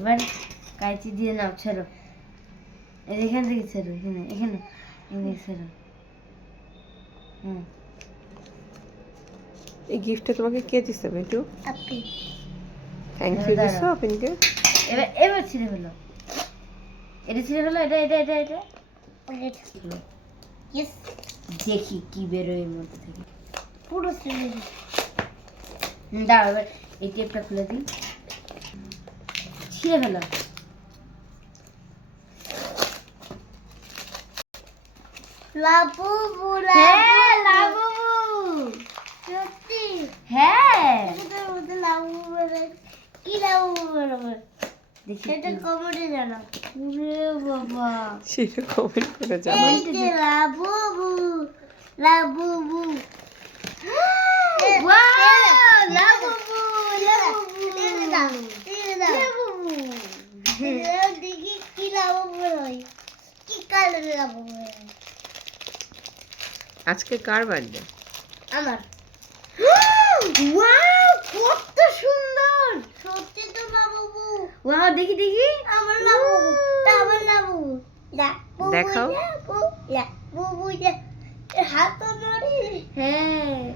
এবার কাঁচি দিয়ে নাও, ছেড়ো। এখান থেকে ছেড়ো, এখানে এখানে এখানে ছেড়ো। এই গিফটটা তোমাকে কে দিছে বেটু? আপনি থ্যাংক ইউ দিছো আপনিকে। এবার এবার ছিঁড়ে ফেলো, এটা ছিঁড়ে ফেলো, এটা এটা এটা এটা ইয়েস, দেখি কি বেরোয় এর মধ্যে থেকে। পুরো ছেড়ে দিই। দাঁড়াও, এবার এই টেপটা খুলে দিই, ছিঁড়ে ফেলো। লাবুবু, হ্যাঁ লাবু, সত্যি হ্যাঁ এটার মধ্যে লাবুবু বেরোয়। কি লাবুবু বেরোবে? দেখি সেটা কি। কমেন্টে জানাও। ওরে বাবা, সেটা কমেন্ট করে জানাও। এই যে Labubu, Labubu. Wow, Labubu, Labubu. টেনে দাও, টেনে দাও। এবার দেখি কি লাবুবু বেরোয়। কি কালারের লাবুবু বেরোয়? আজকে কার বার্থডে? আমার। ওয়াও, কত সুন্দর। সত্যি তো লাবুবু। ওয়াও, দেখি দেখি। আমার লাবুবু, তা আমার লাবুবু। লাবুবু, দেখাও। লাবুবু, লাবুবু, হাত তো নড়ে। হ্যাঁ